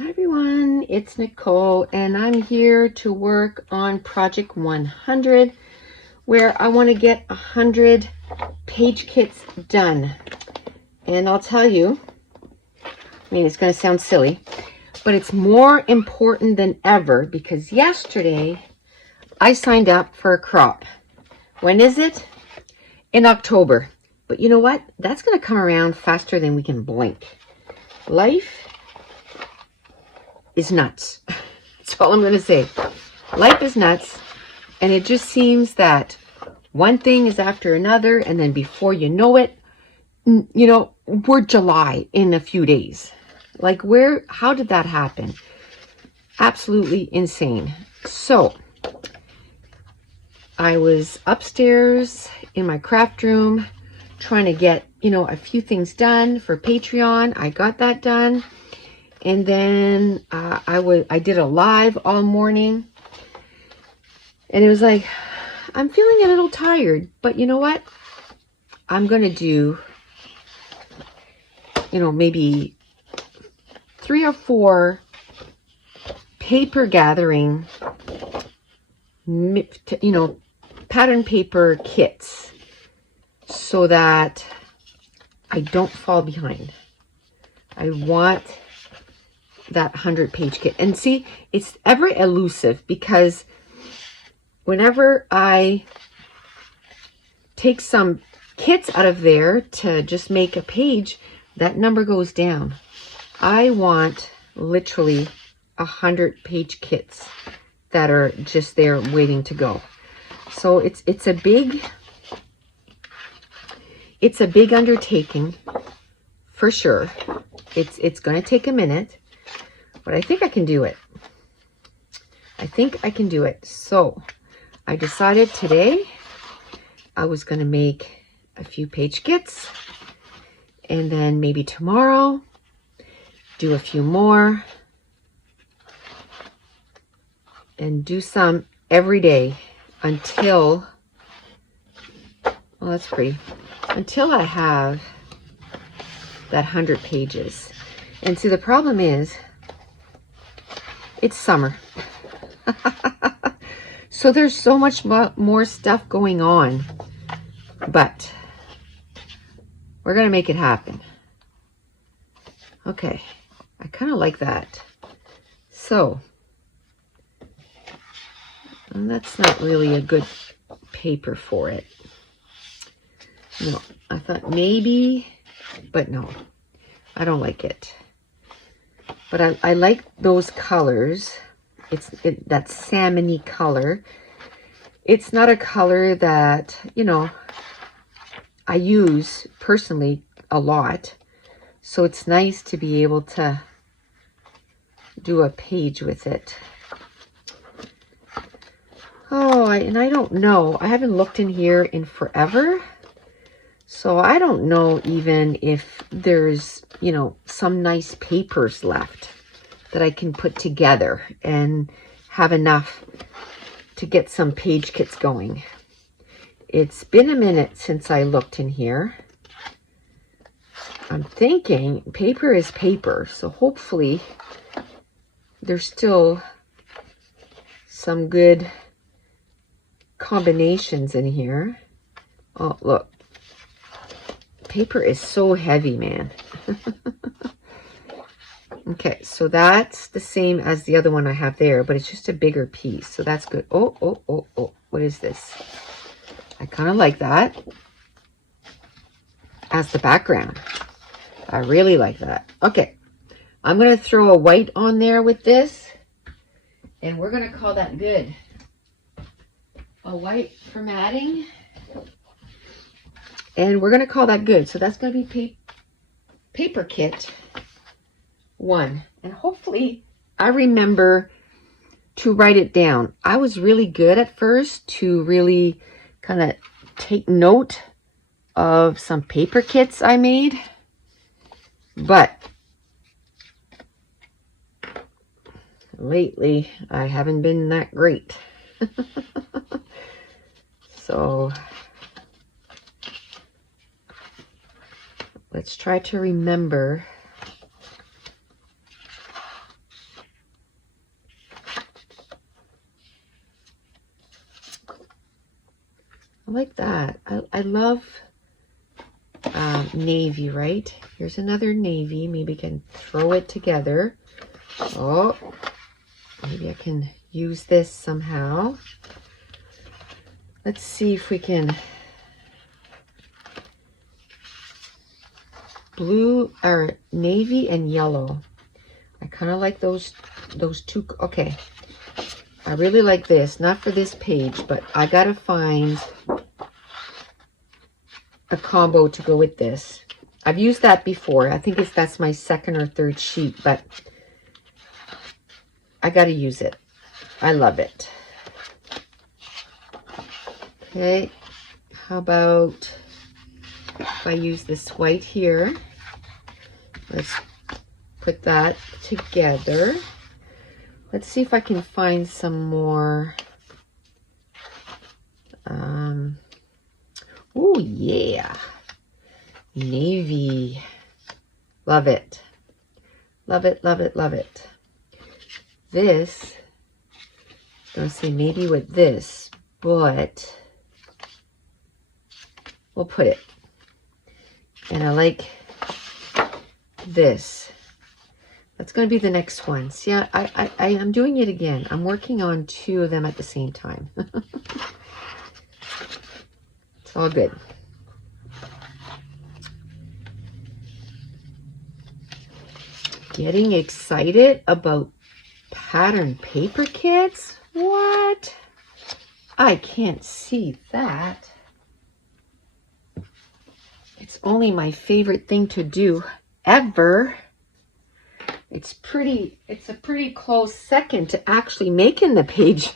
Hi everyone, it's Nicole and I'm here to work on project 100 where I want to get 100 page kits done. And I'll tell you, it's going to sound silly, but it's more important than ever because yesterday I signed up for a crop. When is it? In October. But you know what? That's going to come around faster than we can blink. Life is nuts. That's all I'm going to say. Life is nuts, and it just seems that one thing is after another, and then before you know it, we're July in a few days. Like, how did that happen? Absolutely insane. So I was upstairs in my craft room trying to get, a few things done for Patreon. I got that done. And then I did a live all morning. And it was like, I'm feeling a little tired. But you know what? I'm going to do, maybe 3 or 4 paper gathering, pattern paper kits so that I don't fall behind. I want that 100-page kit. And see, it's ever elusive because whenever I take some kits out of there to just make a page, that number goes down. I want literally 100-page kits that are just there waiting to go. So it's a big undertaking for sure. It's going to take a minute. But I think I can do it. So I decided today I was going to make a few page kits. And then maybe tomorrow do a few more. And do some every day until, well, that's pretty. Until I have that 100 pages. And see, the problem is, it's summer. So there's so much more stuff going on. But we're going to make it happen. Okay. I kind of like that. So, and that's not really a good paper for it. No, I thought maybe, but no. I don't like it. But I like those colors. It's that salmon-y color. It's not a color that, I use personally a lot. So it's nice to be able to do a page with it. Oh, and I don't know. I haven't looked in here in forever. So I don't know even if there's, some nice papers left that I can put together and have enough to get some page kits going. It's been a minute since I looked in here. I'm thinking paper is paper, so hopefully there's still some good combinations in here. Oh, look. Paper is so heavy, man. Okay, so that's the same as the other one I have there, but it's just a bigger piece, so that's good. Oh, what is this? I kind of like that as the background. I really like that. Okay, I'm going to throw a white on there with this, and we're going to call that good. A white for matting. And we're going to call that good. So that's going to be paper kit 1. And hopefully I remember to write it down. I was really good at first to really kind of take note of some paper kits I made. But lately I haven't been that great. So let's try to remember love navy, right? Here's another navy. Maybe I can throw it together. Oh, maybe I can use this somehow. Let's see if we can blue or navy and yellow. I kind of like those two. Okay, I really like this, not for this page, but I gotta find a combo to go with this. I've used that before. I think that's my second or third sheet, but I gotta use it. I love it. Okay, how about if I use this white here? Let's put that together. Let's see if I can find some more. Oh yeah, navy. Love it. Love it, love it, love it. This, I'm gonna say maybe with this, but we'll put it. And I like this. That's going to be the next one. See, I am doing it again. I'm working on two of them at the same time. It's all good. Getting excited about pattern paper kits? What? I can't see that. It's only my favorite thing to do ever. It's a pretty close second to actually making the page.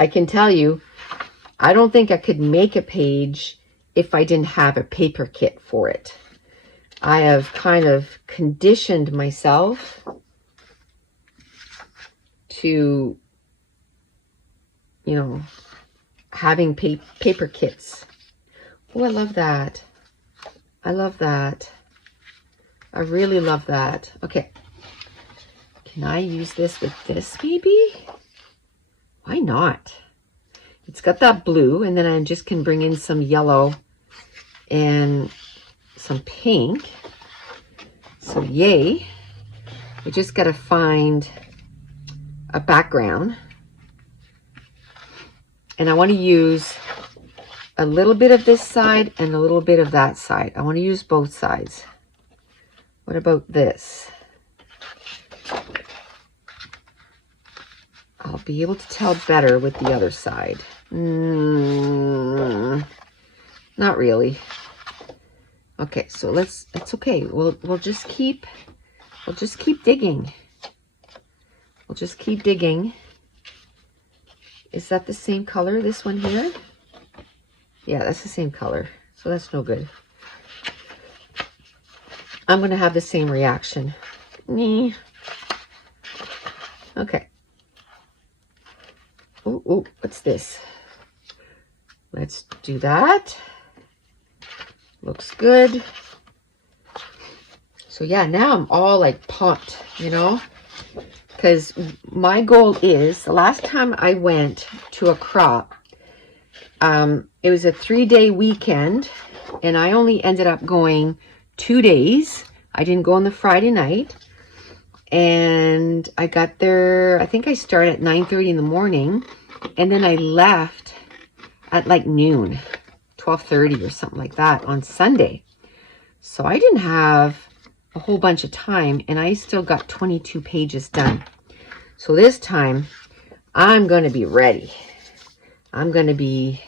I can tell you, I don't think I could make a page if I didn't have a paper kit for it. I have kind of conditioned myself to, you know, having paper kits. Oh, I love that. I love that. I really love that. Okay. Can I use this with this maybe? Why not? It's got that blue, and then I just can bring in some yellow and some pink. So yay. We just got to find a background. And I want to use a little bit of this side and a little bit of that side. I want to use both sides. What about this? I'll be able to tell better with the other side. Not really. Okay, so it's okay. We'll just keep digging. We'll just keep digging. Is that the same color, this one here? Yeah, that's the same color, so that's no good. I'm going to have the same reaction. Okay. Oh, what's this? Let's do that. Looks good. So yeah, now I'm all like pumped, you know, because my goal is, the last time I went to a crop, it was a 3-day weekend, and I only ended up going 2 days. I didn't go on the Friday night, and I got there, I think I started at 9:30 in the morning, and then I left at like noon, 12:30 or something like that on Sunday. So I didn't have a whole bunch of time, and I still got 22 pages done. So this time I'm going to be ready. I'm going to be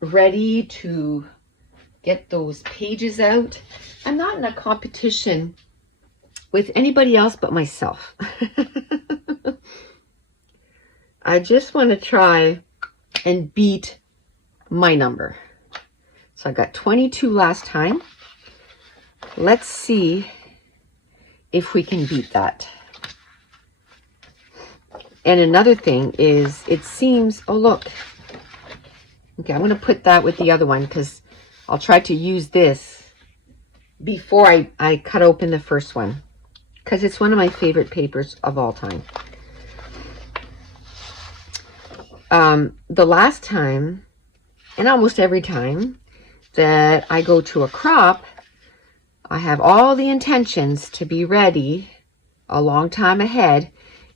ready to get those pages out. I'm not in a competition with anybody else but myself. I just want to try and beat my number. So I got 22 last time. Let's see if we can beat that. And another thing is, it seems, oh look. Okay, I'm going to put that with the other one because I'll try to use this before I cut open the first one. because it's one of my favorite papers of all time. The last time, and almost every time that I go to a crop, I have all the intentions to be ready a long time ahead.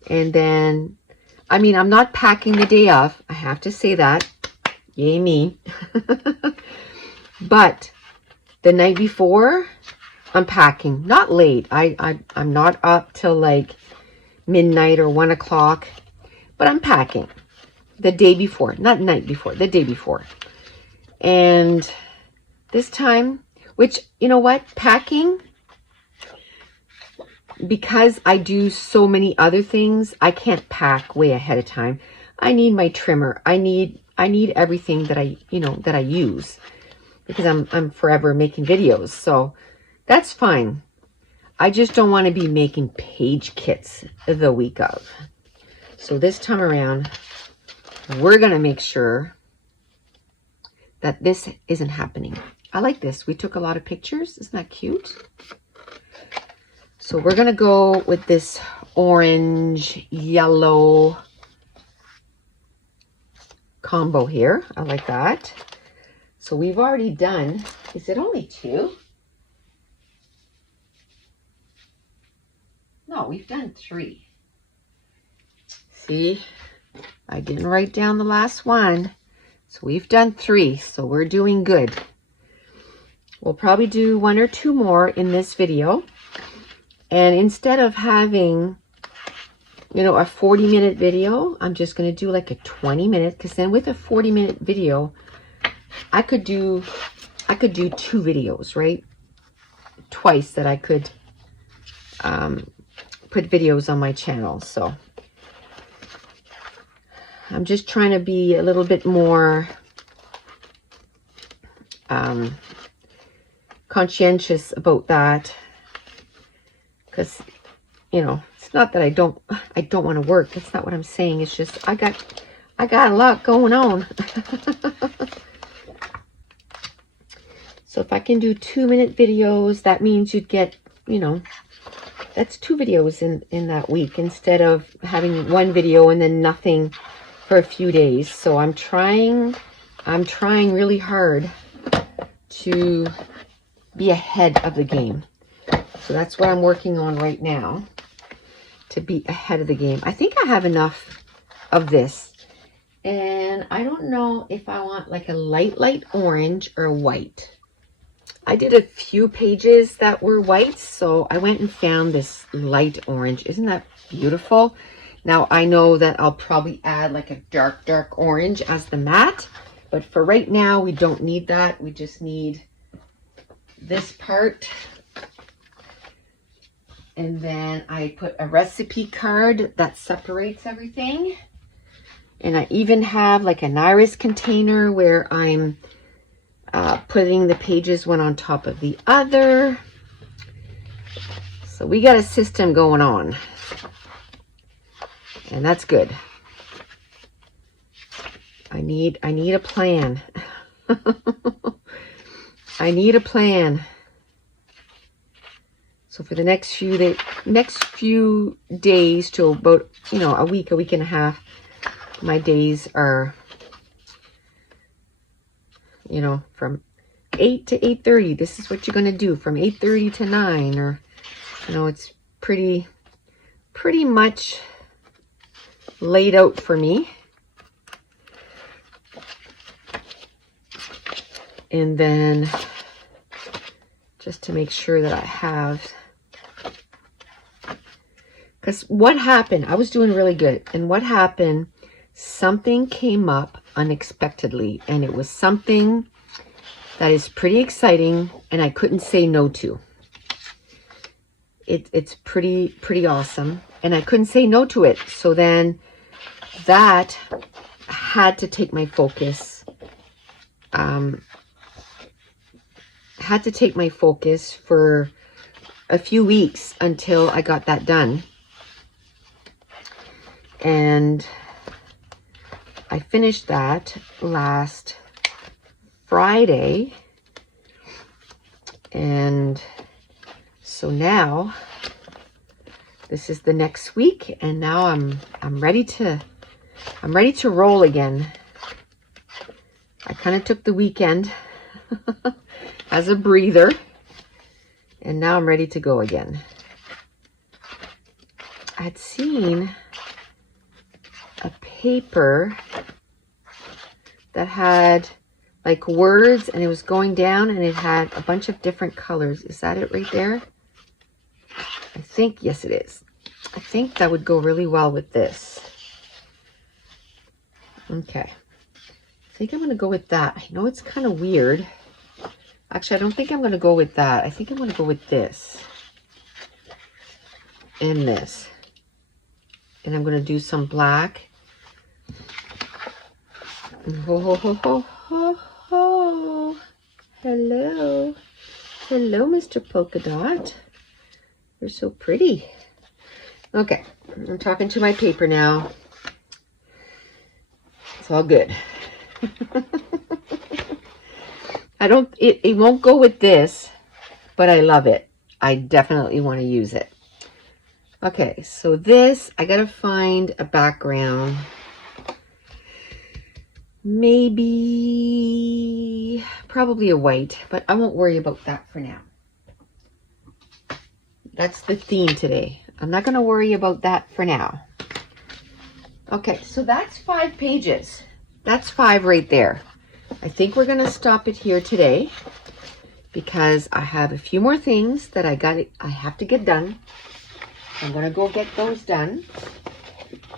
And then, I mean, I'm not packing the day of. I have to say that. Yay me. But the night before, I'm packing. Not late. I'm not up till like midnight or 1 o'clock. But I'm packing the day before. Not night before. The day before. And this time, which, you know what? Packing, because I do so many other things, I can't pack way ahead of time. I need my trimmer. I need everything that I use, because I'm forever making videos. So that's fine. I just don't want to be making page kits the week of. So this time around, we're going to make sure that this isn't happening. I like this. We took a lot of pictures. Isn't that cute? So we're going to go with this orange, yellow combo here. I like that. So we've already done, is it only 2? No, we've done 3. See, I didn't write down the last one. So we've done 3, so we're doing good. We'll probably do 1 or 2 more in this video. And instead of having, a 40-minute video, I'm just going to do like a 20-minute, because then with a 40-minute video, I could do 2 videos, right? Twice that I could put videos on my channel. So I'm just trying to be a little bit more conscientious about that, because it's not that I don't want to work. That's not what I'm saying. It's just I got a lot going on. So if I can do 2-minute videos, that means you'd get, that's 2 videos in that week, instead of having 1 video and then nothing for a few days. So I'm trying really hard to be ahead of the game. So that's what I'm working on right now, to be ahead of the game. I think I have enough of this. And I don't know if I want like a light orange or white. I did a few pages that were white, so I went and found this light orange. Isn't that beautiful? Now, I know that I'll probably add like a dark orange as the matte, but for right now, we don't need that. We just need this part. And then I put a recipe card that separates everything. And I even have like an iris container where I'm putting the pages one on top of the other. So we got a system going on. And that's good. I need a plan. I need a plan. So for the next few days to about, a week and a half, my days are, from 8 to 8:30. This is what you're going to do from 8:30 to 9, or, it's pretty much laid out for me. And then just to make sure that I have, because what happened, I was doing really good. And what happened, something came up unexpectedly, and it was something that is pretty exciting, and I couldn't say no to. It's pretty awesome, and I couldn't say no to it. So then that had to take my focus. Had to take my focus for a few weeks until I got that done. And I finished that last Friday. And so now This is the next week, and now I'm ready to roll again. I kind of took the weekend as a breather, and now I'm ready to go again. I had seen a paper that had like words, and it was going down, and it had a bunch of different colors. Is that it right there? I think, yes it is. I think that would go really well with this. Okay. I think I'm going to go with that. I know it's kind of weird. Actually, I don't think I'm going to go with that. I think I'm going to go with this. And this. And I'm going to do some black. Ho, ho, ho, ho, ho, ho. Hello. Hello, Mr. Polka Dot. You're so pretty. Okay, I'm talking to my paper now. It's all good. It won't go with this, but I love it. I definitely want to use it. Okay, so this, I gotta find a background. Maybe, probably a white, but I won't worry about that for now. That's the theme today. I'm not going to worry about that for now. Okay, so that's 5 pages. That's 5 right there. I think we're going to stop it here today because I have a few more things that I have to get done. I'm going to go get those done,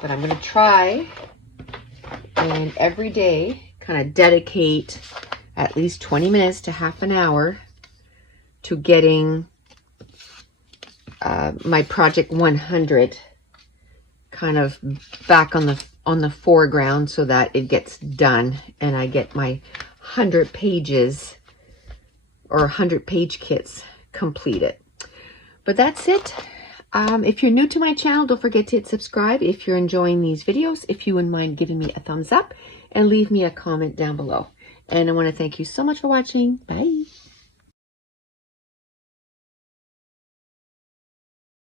but I'm going to try and every day kind of dedicate at least 20 minutes to half an hour to getting my project 100 kind of back on the foreground so that it gets done and I get my 100 pages or 100 page kits completed. But that's it. If you're new to my channel, don't forget to hit subscribe if you're enjoying these videos. If you wouldn't mind giving me a thumbs up and leave me a comment down below. And I want to thank you so much for watching. Bye.